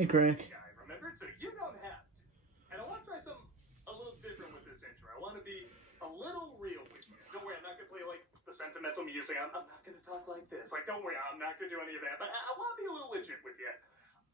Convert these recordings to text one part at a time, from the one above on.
Hey, Craig. guy, remember? So you don't have to. And I want to try something a little different with this intro. I want to be a little real with you. Don't worry, I'm not going to play like the sentimental music. I'm not going to talk like this. Like, don't worry, I'm not going to do any of that. But I want to be a little legit with you.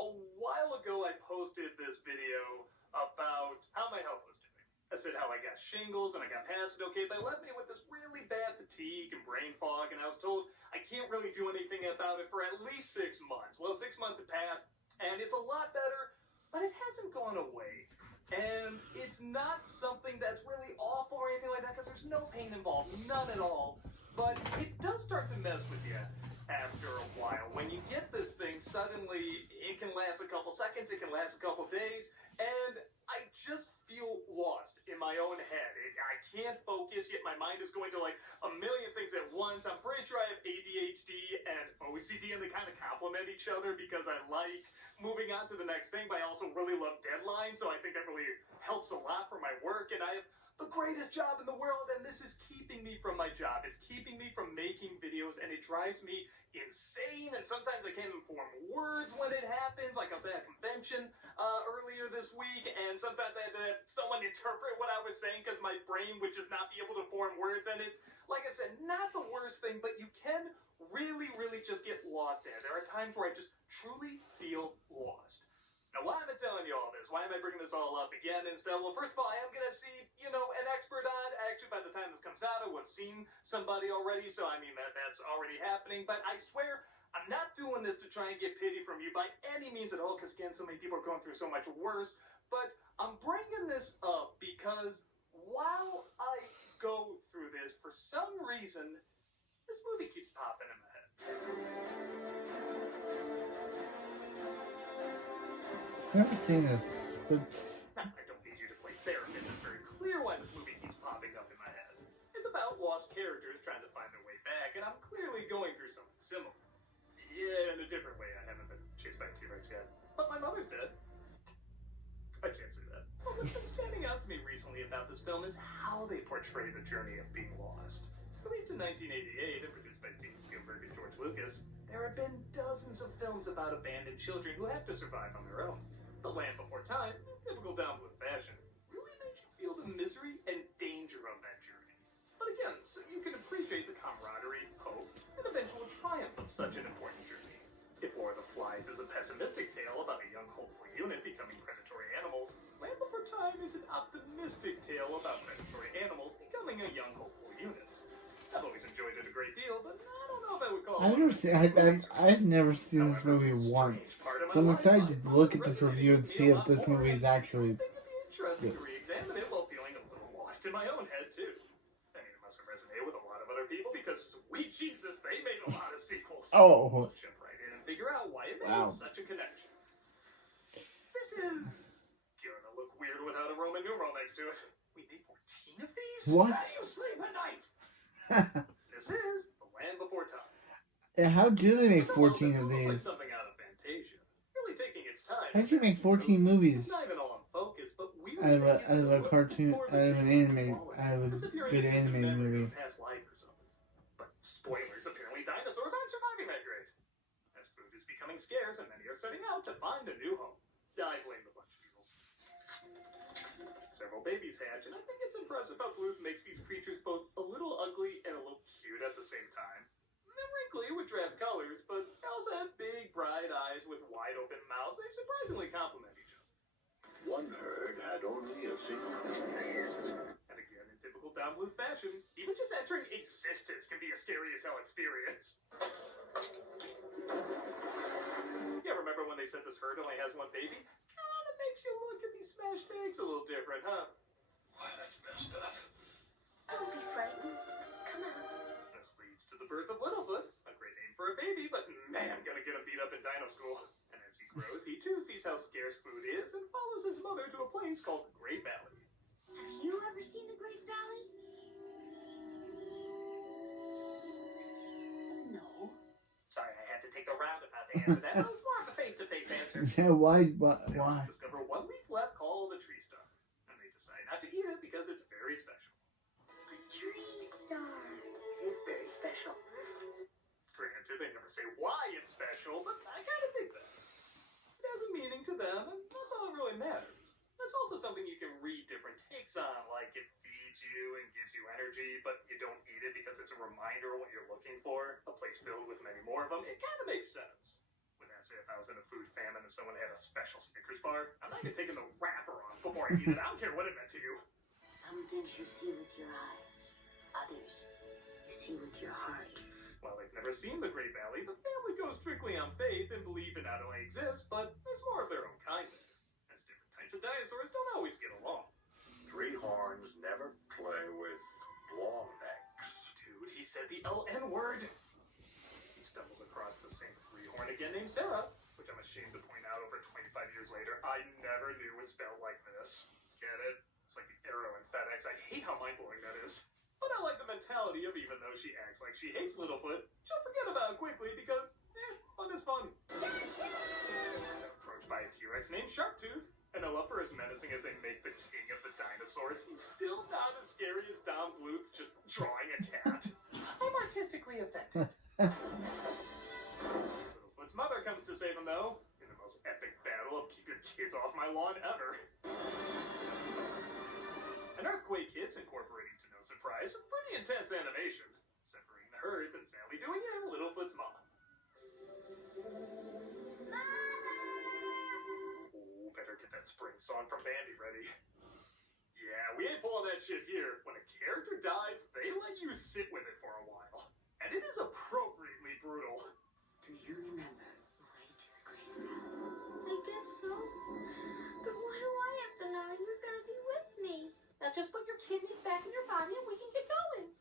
A while ago, I posted this video about how my health was doing. I said how I got shingles and I got past it okay, but it left me with this really bad fatigue and brain fog, and I was told I can't really do anything about it for at least 6 months. Well, 6 months had passed, and it's a lot better, but it hasn't gone away. And it's not something that's really awful or anything like that, because there's no pain involved, none at all. But it does start to mess with you after a while. When you get this thing, suddenly it can last a couple seconds, it can last a couple days, and I just feel lost in my own head. I can't focus, yet my mind is going to like a million things at once. I'm pretty sure I have ADHD and OCD, and they kind of complement each other because I like moving on to the next thing, but I also really love deadlines, so I think that really helps a lot for my work, and I have the greatest job in the world, and this is keeping me from my job. It's keeping me from making videos, and it drives me insane, and sometimes I can't even form words when it happens. Like I was at a convention earlier this week, and sometimes I had to have someone interpret what I was saying because my brain would just not be able to form words, and it's, like I said, not the worst thing, but you can really, really just get lost in it. There are times where I just truly feel lost. Now, why am I telling you all this? Why am I bringing this all up again and stuff? Well, first of all, I am going to see, an expert on. Actually, by the time this comes out, I will have seen somebody already, so I mean, that's already happening. But I swear, I'm not doing this to try and get pity from you by any means at all, because, again, so many people are going through so much worse. But I'm bringing this up because while I go through this, for some reason, this movie keeps popping in my head. I've never seen this, but Now, I don't need you to play therapist. It's very clear why this movie keeps popping up in my head. It's about lost characters trying to find their way back, and I'm clearly going through something similar. Yeah, in a different way. I haven't been chased by a T-Rex yet. But my mother's dead. I can't say that. Well, what's been standing out to me recently about this film is how they portray the journey of being lost. Released in 1988 and produced by Steven Spielberg and George Lucas, there have been dozens of films about abandoned children who have to survive on their own. The Land Before Time, in typical download fashion, really makes you feel the misery and danger of that journey. But again, so you can appreciate the camaraderie, hope, and eventual triumph of such an important journey. If Lord of the Flies is a pessimistic tale about a young hopeful unit becoming predatory animals, Land Before Time is an optimistic tale about predatory animals becoming a young hopeful unit. I've always enjoyed it a great deal, but I don't know if I would call it. I've never seen this movie once, so I'm excited to look at this review and see if this movie is actually I think it'd be interesting good. to re-examine it while feeling a little lost in my own head too. I mean, it must have resonated with a lot of other people because, sweet Jesus, they made a lot of sequels. Oh. So jump right in and figure out why it made such a connection. This is gonna look weird without a Roman numeral next to it. We made 14 of these? What? How do you sleep at night? This is The Land Before Time. How do they make 14 of Like these? something out of Fantasia. Really taking its time. How do you make 14 movies? It's not even all on focus, but Out of a cartoon, out of an anime, out of a good animated movie. Past life or something. But spoilers, apparently dinosaurs aren't surviving that great. As food is becoming scarce and many are setting out to find a new home. I blame the bunch beetles. Several babies hatch, and I think it's impressive how Bluth makes these creatures both a little ugly and a little cute at the same time. They're wrinkly with drab colors, but they also have big, bright eyes with wide open mouths. They surprisingly complement each other. One herd had only a single. And again, in typical Don Bluth fashion, even just entering existence can be a scary as hell experience. Yeah, remember when they said this herd only has one baby? Kinda makes you look at these smashed eggs a little different, huh? Why, that's messed up. Don't be frightened. Come out. This leads to the birth of Littlefoot, a great name for a baby, but man, gonna get him beat up in dino school. And as he grows, he too sees how scarce food is and follows his mother to a place called the Great Valley. Have you ever seen the Great Valley? No. Sorry, I had to take the roundabout to answer that. That was more of a face-to-face answer. Yeah, why? They also discover one leaf left called a tree star, and they decide not to eat it because it's very special. A tree star. It is very special. Granted, they never say why it's special, but I kind of think that. It has a meaning to them, and that's all that really matters. That's also something you can read different takes on, like it feeds you and gives you energy, but you don't eat it because it's a reminder of what you're looking for. A place filled with many more of them. It kind of makes sense. With that said, if I was in a food famine and someone had a special Snickers bar, I'm not even taking the wrapper off before I eat it. I don't care what it meant to you. Some things you see with your eyes, others you see with your heart. While they've never seen the Great Valley, the family goes strictly on faith and believe it not only exists, but there's more of their own kind there. As different types of dinosaurs don't always get along. Three horns never play with long necks. Dude, he said the LN word. He stumbles across the same three-horn again named Sarah, which I'm ashamed to point out over 25 years later, I never knew was spelled like this. Get it? It's like the arrow in FedEx. I hate how mind-blowing that is. But I like the mentality of even though she acts like she hates Littlefoot, she'll forget about it quickly because, fun is fun. Approached by a T-Rex named Sharptooth, and I love her as menacing as they make the king of the dinosaurs. He's still not as scary as Don Bluth just drawing a cat. I'm artistically offended. Littlefoot's mother comes to save him, though, in the most epic battle of keep your kids off my lawn ever. An earthquake hits, incorporating to no surprise some pretty intense animation, separating the herds and sadly doing in Littlefoot's mom. Oh, better get that spring song from Bandy ready. Yeah, we ain't pulling that shit here. When a character dies, they let you sit with it for a while. And it is appropriately brutal. Do you remember the way to the Great Valley? I guess so. But why do I have to know you're gonna be with me? Now just put your kidneys back in your body and we can get going.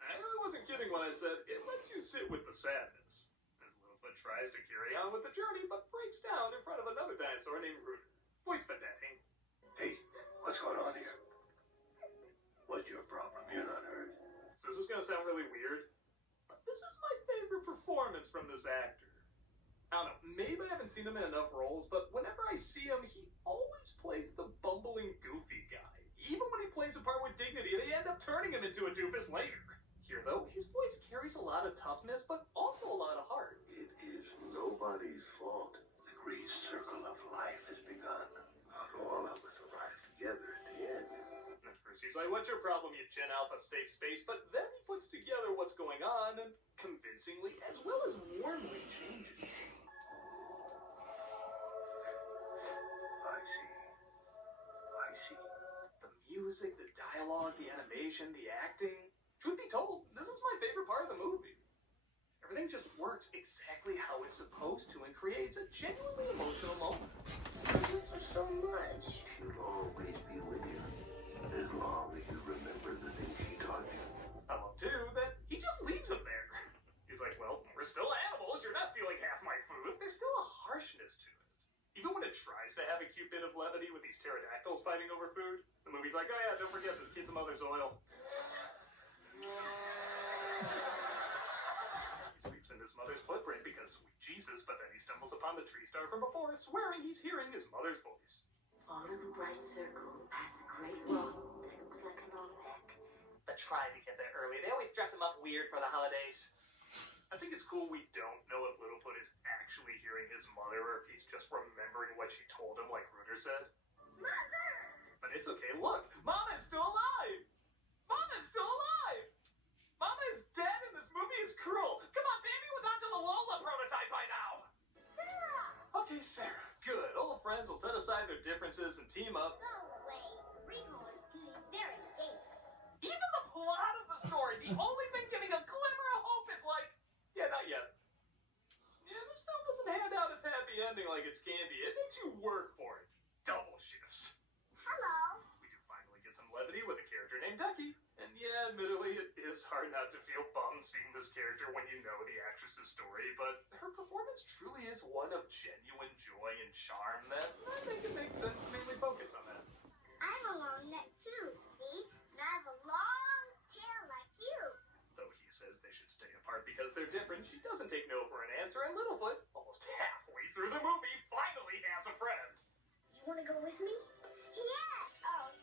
I really wasn't kidding when I said it lets you sit with the sadness. As Littlefoot tries to carry on with the journey, but breaks down in front of another dinosaur named Rooter. Voiced by that Hank. Hey, what's going on here? What's your problem? You're not hurt. So this is gonna sound really weird, but this is my favorite performance from this actor. I don't know, maybe I haven't seen him in enough roles, but whenever I see him, he always plays the bumbling, goofy guy. Even when he plays a part with dignity, they end up turning him into a doofus later. Here, though, his voice carries a lot of toughness, but also a lot of heart. It is nobody's fault. The great circle of life has begun. Not all of us arrive together at the end. At first he's like, what's your problem, you Gen Alpha safe space? But then he puts together what's going on and convincingly, as well as warmly, changes. I see. The music, the dialogue, the animation, the acting. Truth be told, this is my favorite part of the movie. Everything just works exactly how it's supposed to and creates a genuinely emotional moment. I miss her so much. She'll always be with you. As long as you remember the things she taught you. I love, too, that he just leaves him there. He's like, well, we're still animals. You're not stealing half my food. There's still a harshness to it. Even when it tries to have a cute bit of levity with these pterodactyls fighting over food, the movie's like, oh yeah, don't forget this kid's a mother's oil. He sweeps in his mother's footprint because sweet Jesus, but then he stumbles upon the tree star from before, swearing he's hearing his mother's voice. Follow the bright circle past the great road that looks like a long neck. I tried to get there early. They always dress him up weird for the holidays. I think it's cool we don't know if Littlefoot is actually hearing his mother or if he's just remembering what she told him like Rooter said. Mother! But it's okay, look! Mama's still alive! Mama's still alive! Mama is dead and this movie is cruel! Come on, baby was onto the Lola prototype by now! Sarah! Okay, Sarah, good. Old friends will set aside their differences and team up. No way. Rehorns can be very dangerous. Even the plot of the story, the only thing giving a glimmer of hope is like, yeah, not yet. Yeah, this film doesn't hand out its happy ending like it's candy. It makes you work for it. Double shifts. Hello. We do finally get some levity with a character named Ducky. And yeah, admittedly, it is hard not to feel bummed seeing this character when you know the actress's story, but her performance truly is one of genuine joy and charm that I think it makes sense to mainly focus on that. I have a long neck too, see? And I have a long tail like you. Though he says they should stay apart because they're different, she doesn't take no for an answer, and Littlefoot, almost halfway through the movie, finally has a friend. You wanna go with me? Yeah! Oh.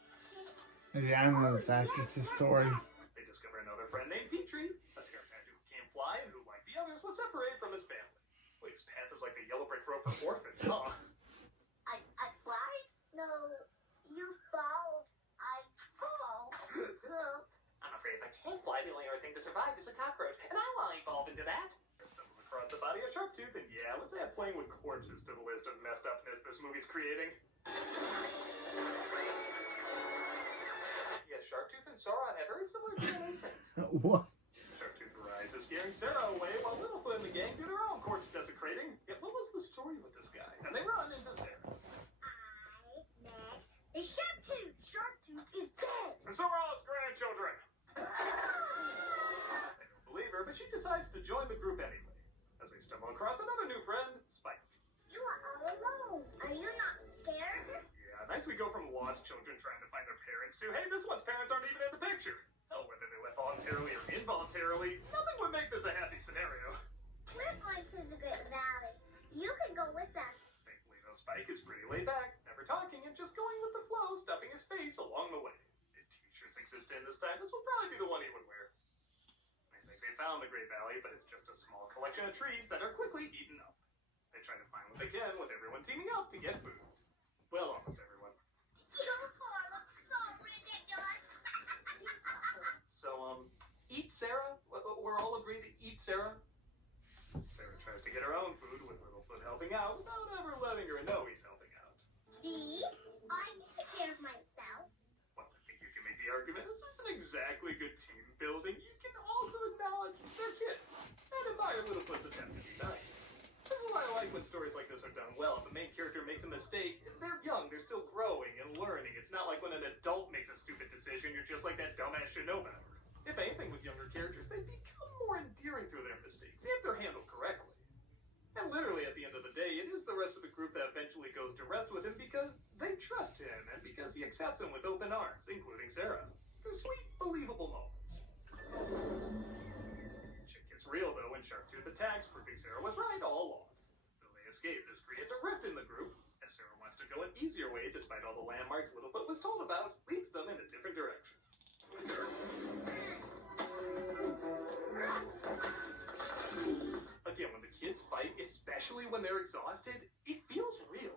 Yeah, I know this actress's story. They discover another friend named Petrie, a pterodactyl who can't fly and who, like the others, was separated from his family. Wait, this path is like the yellow brick road for orphans, huh? I fly? No, you fall. I fall. I'm afraid if I can't fly, the only other thing to survive is a cockroach, and I won't evolve into that. Stumbles across the body of Sharptooth, and yeah, let's add playing with corpses to the list of messed upness this movie's creating. Yes, Sharptooth and Sauron have very similar DNA strings. What? Sharptooth rises, scaring Sarah away, while Littlefoot and the gang do their own corpse desecrating. Yet what was the story with this guy? And they run into Sarah. I met the Sharptooth. Sharptooth is dead. And so are all his grandchildren. They don't believe her, but she decides to join the group anyway. As they stumble across another new friend, Spike. You are all alone. Are you not scared? Yeah, nice we go from lost children trying to find their parents to, hey, this one's parents aren't even in the picture. Hell, whether they left voluntarily or involuntarily, nothing would make this a happy scenario. We're going to the Great Valley. You can go with us. Thankfully, though, Spike is pretty laid back, never talking, and just going with the flow, stuffing his face along the way. If t-shirts exist in this time, this will probably be the one he would wear. I think they found the Great Valley, but it's just a small collection of trees that are quickly eaten up. They try to find what they can, with everyone teaming up to get food. Well, almost everyone. Your car looks so ridiculous. So, eat Sarah? We're all agreed to eat Sarah? Sarah tries to get her own food, with Littlefoot helping out, without ever letting her know he's helping out. See? I can take care of myself. Well, I think you can make the argument this isn't exactly good team building. You can also acknowledge they're kids, and admire Littlefoot's attempt to be nice. This is why I like when stories like this are done well. If the main character makes a mistake, they're young, they're still growing and learning. It's not like when an adult makes a stupid decision, you're just like that dumbass should know better. If anything, with younger characters, they become more endearing through their mistakes, if they're handled correctly. And literally, at the end of the day, it is the rest of the group that eventually goes to rest with him because they trust him and because he accepts them with open arms, including Sarah. For sweet, believable moments. Shit gets real, though, when Sharptooth attacks, proving Sarah was right all along. Though they escape, this creates a rift in the group, as Sarah wants to go an easier way despite all the landmarks Littlefoot was told about, leads them in a different direction. Again, when the kids fight, especially when they're exhausted, it feels real.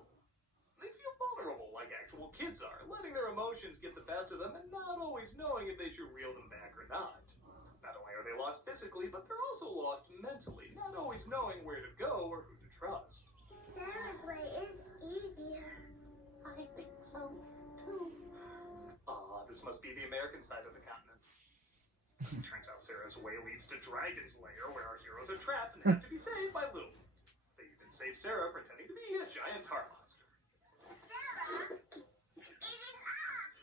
They feel vulnerable like actual kids are, letting their emotions get the best of them and not always knowing if they should reel them back or not. Not only are they lost physically, but they're also lost mentally, not always knowing where to go or who to trust. Sarah's way is easier. I think so, too. This must be the American side of the continent. Turns out Sarah's way leads to Dragon's Lair, where our heroes are trapped and have to be saved by Littlefoot. They even save Sarah pretending to be a giant tar monster. Sarah, it is us.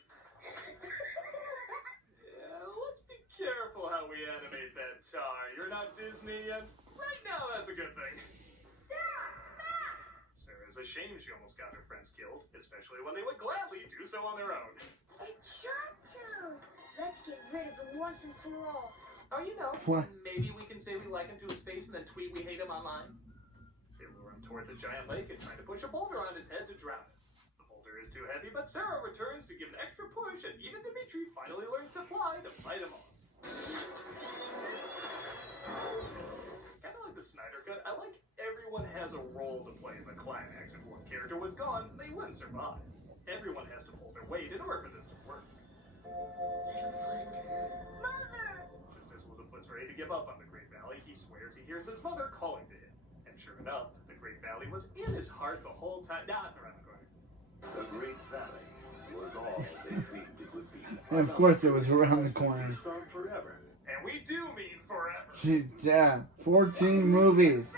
Yeah, let's be careful how we animate that tar. You're not Disney, and right now that's a good thing. Sarah, back. Sarah is ashamed she almost got her friends killed, especially when they would gladly do so on their own. It's Sharptooth. Let's get rid of him once and for all. Oh, you know, What? maybe we can say we like him to his face and then tweet we hate him online. They lure him towards a giant lake and try to push a boulder on his head to drown him. The boulder is too heavy, but Sarah returns to give an extra push, and even Dimitri finally learns to fly to fight him off. Kind of like the Snyder Cut, I like everyone has a role to play in the climax. If one character was gone, they wouldn't survive. Everyone has to pull their weight in order for this to work. Mother. Just as Littlefoot's ready to give up on the Great Valley, he swears he hears his mother calling to him. And sure enough, the Great Valley was in his heart the whole time. Nah, it's around the corner. The Great Valley was all they dreamed it would be. And of course, it was around the corner. It's on forever. And we do mean forever. Yeah, 14 movies.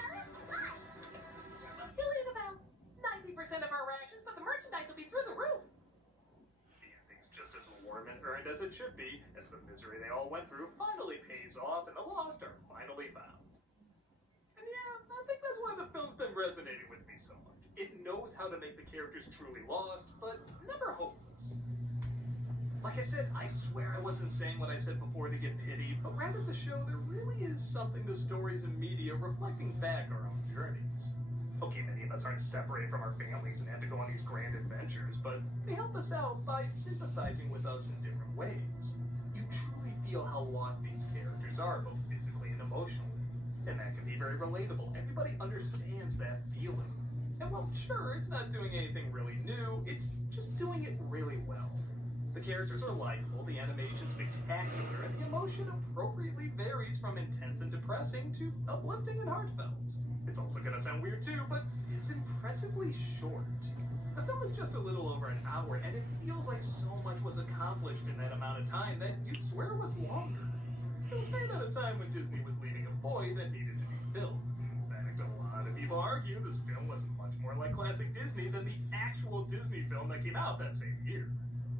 He'll eat about 90% of our rations, but the merchandise will be through the roof. The ending's just as warm and earned as it should be, as the misery they all went through finally pays off and the lost are finally found. And yeah, I think that's why the film's been resonating with me so much. It knows how to make the characters truly lost, but never hopeless. Like I said, I swear I wasn't saying what I said before to get pity, but rather to show there really is something to stories and media reflecting back our own journeys. Okay, many of us aren't separated from our families and have to go on these grand adventures, but they help us out by sympathizing with us in different ways. You truly feel how lost these characters are, both physically and emotionally. And that can be very relatable. Everybody understands that feeling. And well, sure, it's not doing anything really new, it's just doing it really well. The characters are likable, the animation's spectacular, and the emotion appropriately varies from intense and depressing to uplifting and heartfelt. It's also gonna sound weird too, but it's impressively short. The film is just a little over an hour, and it feels like so much was accomplished in that amount of time that you'd swear it was longer. It was made at a time when Disney was leaving a void that needed to be filled. In fact, a lot of people argue this film was much more like classic Disney than the actual Disney film that came out that same year.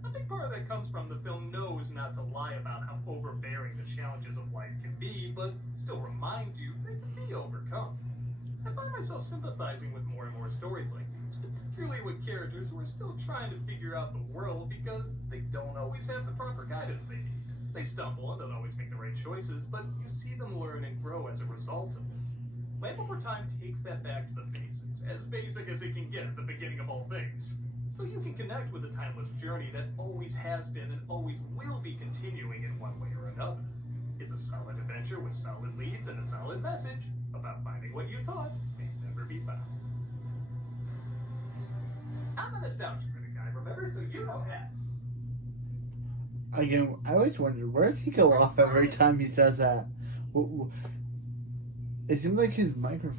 A big part of that comes from the film knows not to lie about how overbearing the challenges of life can be, but still remind you they can be overcome. I find myself sympathizing with more and more stories like these, particularly with characters who are still trying to figure out the world because they don't always have the proper guidance they need. They stumble and don't always make the right choices, but you see them learn and grow as a result of it. Land Over Time takes that back to the basics, as basic as it can get at the beginning of all things. So you can connect with a timeless journey that always has been and always will be continuing in one way or another. It's a solid adventure with solid leads and a solid message about finding what you thought may never be found. I'm a nostalgia critic guy, remember? So you know that. Again, I always wondered, where does he go off every time he says that? It seems like his microphone